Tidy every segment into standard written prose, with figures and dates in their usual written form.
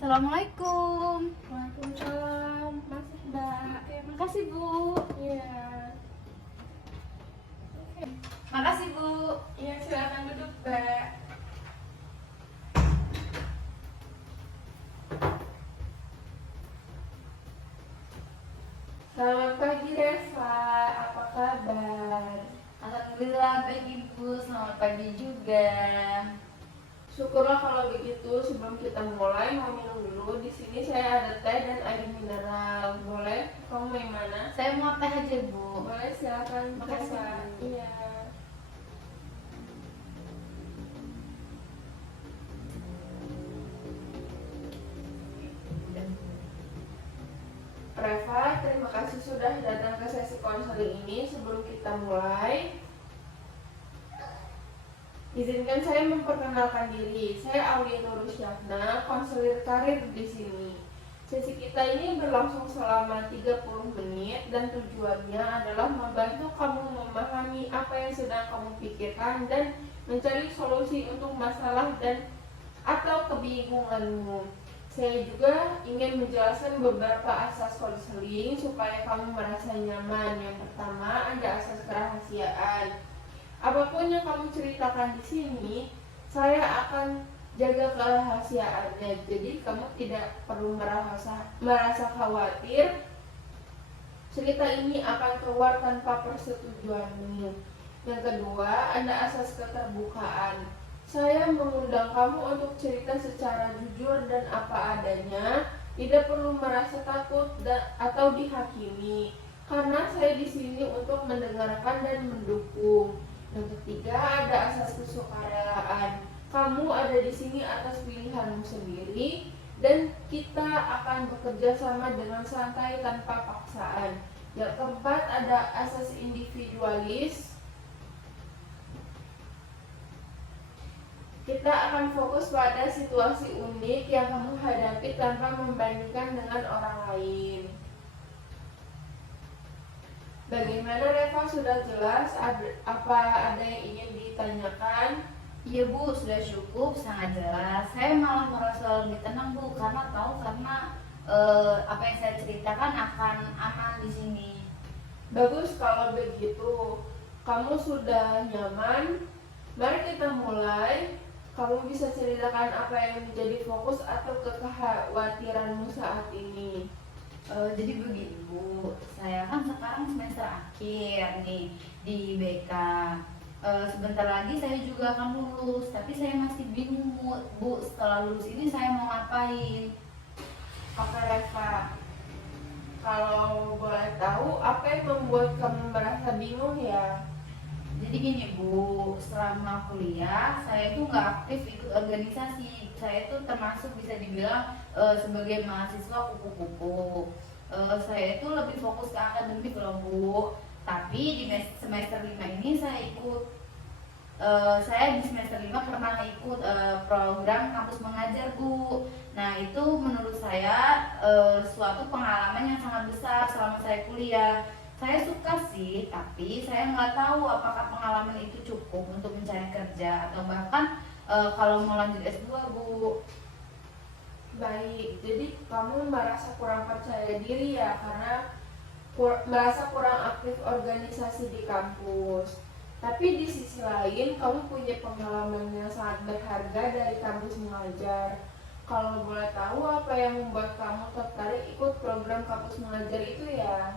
Assalamualaikum. Waalaikumsalam. Masuk, Mbak. Oke, makasih Bu. Iya. Makasih Bu. Iya, silakan duduk, Mbak. Selamat pagi, Reva. Apa kabar? Alhamdulillah baik Ibu. Selamat pagi juga. Syukurlah kalau begitu. Sebelum kita mulai, mau minum dulu. Di sini saya ada teh dan air mineral. Boleh? Kamu mau yang mana? Saya mau teh aja Bu. Boleh, silakan. Makasih, Reva. Bu. Iya. Reva, terima kasih sudah datang ke sesi konseling ini. Sebelum kita mulai, izinkan saya memperkenalkan diri. Saya Aulia Nurusyafna, konselor karir di sini. Sesi kita ini berlangsung selama 30 menit dan tujuannya adalah membantu kamu memahami apa yang sedang kamu pikirkan dan mencari solusi untuk masalah dan atau kebingunganmu. Saya juga ingin menjelaskan beberapa asas konseling supaya kamu merasa nyaman. Yang pertama, ada asas kerahasiaan. Apapun yang kamu ceritakan di sini, saya akan jaga kerahasiaannya. Jadi kamu tidak perlu merasa khawatir. Cerita ini akan keluar tanpa persetujuanmu. Yang kedua, ada asas keterbukaan. Saya mengundang kamu untuk cerita secara jujur dan apa adanya, tidak perlu merasa takut atau dihakimi, karena saya di sini untuk mendengarkan dan mendukung. Yang ketiga, ada asas kesukaraan. Kamu ada di sini atas pilihanmu sendiri, dan kita akan bekerja sama dengan santai tanpa paksaan. Yang keempat, ada asas individualis. Kita akan fokus pada situasi unik yang kamu hadapi tanpa membandingkan dengan orang lain. Bagaimana Reva, sudah jelas? Apa ada yang ingin ditanyakan? Iya Bu, sudah cukup, sangat jelas. Saya malah merasa lebih tenang Bu, karena apa yang saya ceritakan akan aman di sini. Bagus kalau begitu. Kamu sudah nyaman? Mari kita mulai. Kamu bisa ceritakan apa yang menjadi fokus atau kekhawatiranmu saat ini. Jadi begini Bu, saya kan sekarang semester akhir nih di BK. Sebentar lagi saya juga akan lulus, tapi saya masih bingung Bu, setelah lulus ini saya mau ngapain? Oke Reva, kalau boleh tahu apa yang membuat kamu merasa bingung ya? Jadi gini Bu, selama kuliah saya itu nggak aktif ikut organisasi. Saya itu termasuk bisa dibilang sebagai mahasiswa kupu-kupu. Saya itu lebih fokus ke akademik loh Bu. Tapi di semester 5 ini saya di semester 5 pernah ikut program kampus mengajar Bu. Nah itu menurut saya suatu pengalaman yang sangat besar selama saya kuliah. Saya suka sih, tapi saya nggak tahu apakah pengalaman itu cukup untuk mencari kerja atau bahkan kalau mau lanjut S2 Bu. Baik, jadi kamu merasa kurang percaya diri ya karena merasa kurang aktif organisasi di kampus. Tapi di sisi lain kamu punya pengalaman yang sangat berharga dari kampus mengajar. Kalau boleh tahu apa yang membuat kamu tertarik ikut program kampus mengajar itu ya?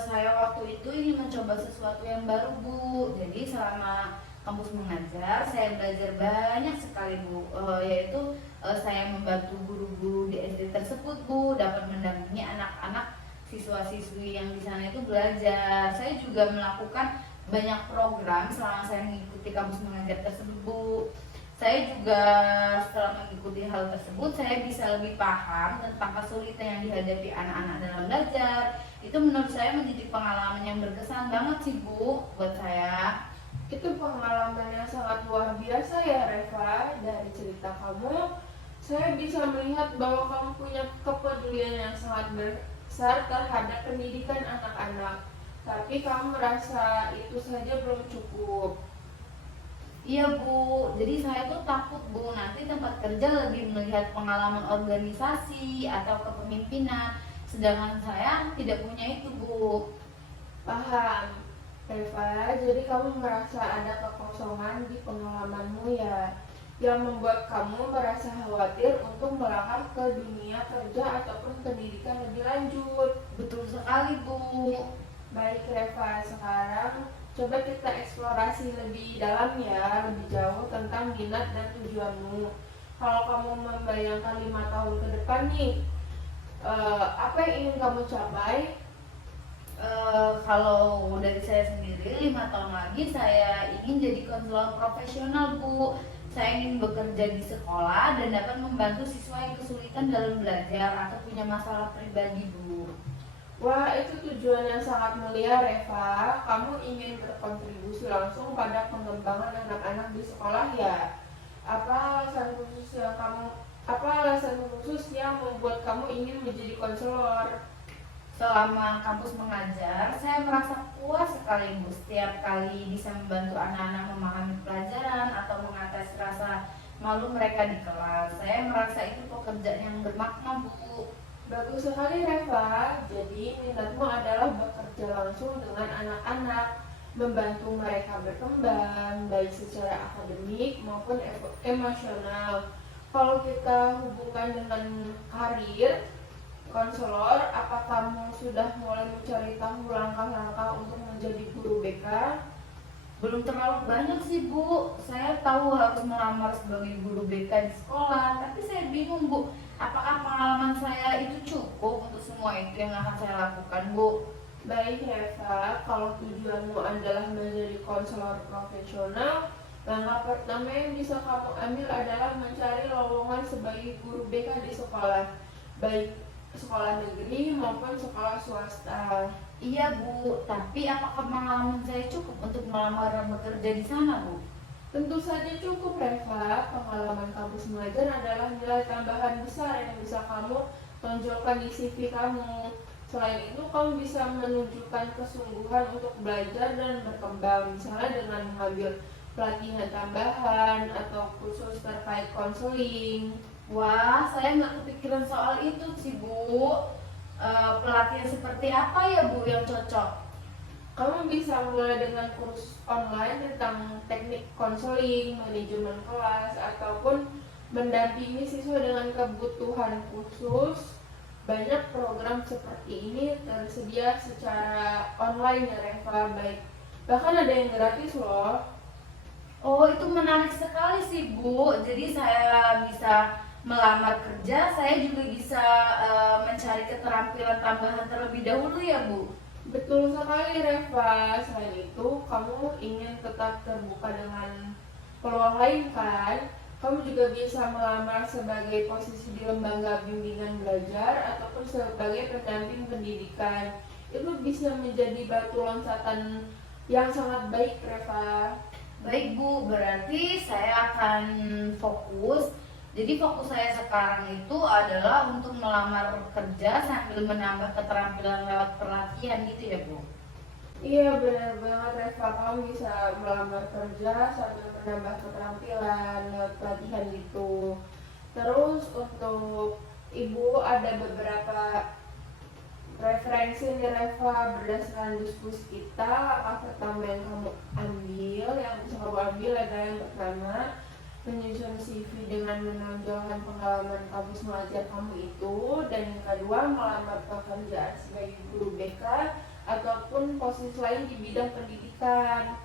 Saya waktu itu ingin mencoba sesuatu yang baru Bu. Jadi selama kampus mengajar saya belajar banyak sekali Bu, yaitu saya membantu guru-guru di SD tersebut Bu, dapat mendampingi anak-anak siswa-siswi yang di sana itu belajar. Saya juga melakukan banyak program selama saya mengikuti kampus mengajar tersebut Bu. Saya juga setelah mengikuti hal tersebut saya bisa lebih paham tentang kesulitan yang dihadapi anak-anak dalam belajar. Itu menurut saya menjadi pengalaman yang berkesan banget sih Bu buat saya. Itu pengalaman yang sangat luar biasa ya Reva. Dari cerita kamu, saya bisa melihat bahwa kamu punya kepedulian yang sangat besar terhadap pendidikan anak-anak. Tapi kamu merasa itu saja belum cukup. Iya Bu, jadi saya tuh takut Bu, nanti tempat kerja lebih melihat pengalaman organisasi atau kepemimpinan, sedangkan saya tidak punya itu Bu. Paham, Reva. Jadi kamu merasa ada kekosongan di pengalamanmu ya, yang membuat kamu merasa khawatir untuk melangkah ke dunia kerja ataupun pendidikan lebih lanjut. Betul sekali Bu. Baik Reva, sekarang coba kita eksplorasi lebih dalam ya, lebih jauh tentang minat dan tujuanmu. Kalau kamu membayangkan 5 tahun ke depan nih, apa yang ingin kamu capai? Kalau dari saya sendiri 5 tahun lagi saya ingin jadi konselor profesional Bu. Saya ingin bekerja di sekolah dan dapat membantu siswa yang kesulitan dalam belajar atau punya masalah pribadi Bu. Wah, itu tujuan yang sangat mulia, Reva. Kamu ingin berkontribusi langsung pada pengembangan anak-anak di sekolah ya? Apa alasan khusus yang membuat kamu ingin menjadi konselor? Selama kampus mengajar, saya merasa puas sekali Bu. Setiap kali bisa membantu anak-anak memahami pelajaran atau mengatasi rasa malu mereka di kelas. Saya merasa itu pekerjaan yang bermakna Bu. Bagus sekali, Reva. Jadi, minatmu adalah bekerja langsung dengan anak-anak, membantu mereka berkembang, baik secara akademik maupun emosional. Kalau kita hubungkan dengan karir, konselor, apa kamu sudah mulai mencari tahu langkah-langkah untuk menjadi guru BK? Belum terlalu banyak sih Bu. Saya tahu harus melamar sebagai guru BK di sekolah, tapi saya bingung Bu. Apakah pengalaman saya itu cukup untuk semua itu yang akan saya lakukan Bu? Baik Eva, kalau tujuanmu adalah menjadi konselor profesional, langkah pertama yang bisa kamu ambil adalah mencari lowongan sebagai guru BK di sekolah, baik sekolah negeri maupun sekolah swasta. Iya Bu, tapi apakah pengalaman saya cukup untuk melamar dan bekerja di sana Bu? Tentu saja cukup Reva, pengalaman kampus mengajar adalah nilai tambahan besar yang bisa kamu tonjolkan di CV kamu. Selain itu, kamu bisa menunjukkan kesungguhan untuk belajar dan berkembang, misalnya dengan mengambil pelatihan tambahan atau kursus terkait konseling. Wah, saya nggak kepikiran soal itu sih Bu. Pelatihan seperti apa ya Bu yang cocok? Kamu bisa mulai dengan kursus online tentang teknik konseling, manajemen kelas, ataupun mendampingi siswa dengan kebutuhan khusus. Banyak program seperti ini tersedia secara online ya Reva, baik. Bahkan ada yang gratis loh. Oh, itu menarik sekali sih Bu. Jadi saya bisa melamar kerja, saya juga bisa mencari keterampilan tambahan terlebih dahulu ya Bu. Betul sekali Reva. Selain itu, kamu ingin tetap terbuka dengan peluang lain kan? Kamu juga bisa melamar sebagai posisi di lembaga bimbingan belajar ataupun sebagai pendamping pendidikan. Itu bisa menjadi batu loncatan yang sangat baik Reva. Baik Bu, berarti saya akan fokus. Jadi fokus saya sekarang itu adalah untuk melamar kerja sambil menambah keterampilan lewat pelatihan gitu ya Bu. Iya benar banget Reva, kamu bisa melamar kerja sambil menambah keterampilan lewat pelatihan gitu. Terus untuk ibu ada beberapa referensi nih Reva berdasarkan diskusi kita. Langkah pertama yang kamu ambil, yang bisa kamu ambil adalah yang pertama menyusun CV dengan menonjolkan pengalaman kampus mengajar kamu itu, dan yang kedua melamar pekerjaan sebagai guru BK ataupun posisi lain di bidang pendidikan.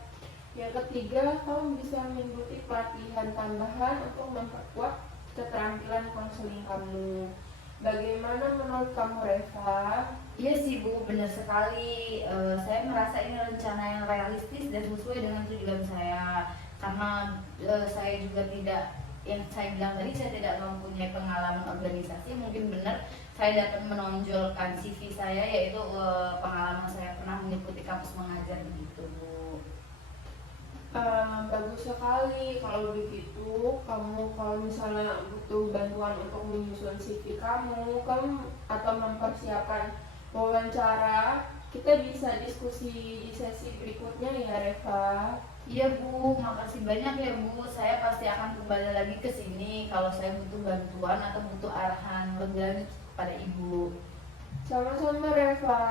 Yang ketiga, kamu bisa mengikuti pelatihan tambahan untuk memperkuat keterampilan konseling kamu. Bagaimana menurut kamu Reva? Iya sih Bu, benar sekali. Saya merasa ini rencana yang realistis dan sesuai dengan tujuan saya. Karena saya juga tidak, yang saya bilang tadi, saya tidak mempunyai pengalaman organisasi. Mungkin benar saya dapat menonjolkan CV saya, yaitu pengalaman saya pernah mengikuti kampus mengajar begitu Bu. Bagus sekali kalau begitu. Kamu kalau misalnya butuh bantuan untuk menyusun CV kamu atau mempersiapkan wawancara, kita bisa diskusi di sesi berikutnya ya Reva. Iya Bu, makasih banyak ya Bu. Saya pasti akan kembali lagi ke sini kalau saya butuh bantuan atau butuh arahan lebih lanjut kepada Ibu. Sama-sama Reva,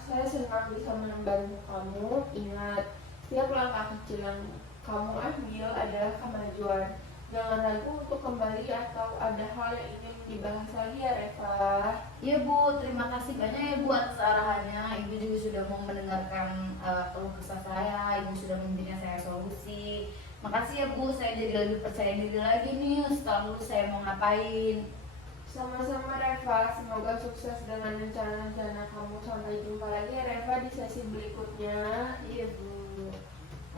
saya senang bisa membantu kamu. Ingat, setiap langkah kecil yang kamu ambil adalah kemajuan. Jangan ragu untuk kembali atau ada hal yang ingin dibahas lagi ya Reva. Iya Bu, terima kasih banyak ya Bu atas arahannya. Ibu juga sudah mau mendengarkan keluh kesah saya. Ibu sudah memberikan saya solusi. Makasih ya Bu, saya jadi lebih percaya diri lagi nih setelah lulus saya mau ngapain. Sama-sama Reva, semoga sukses dengan rencana-rencana kamu. Sampai jumpa lagi ya Reva di sesi berikutnya. Iya Bu.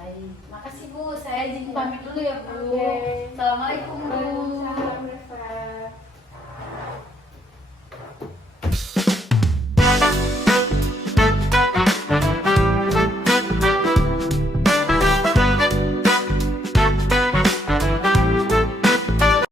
Baik, makasih Bu. Saya izin pamit dulu ya Bu. Oke. Assalamualaikum Bu. Waalaikumsalam.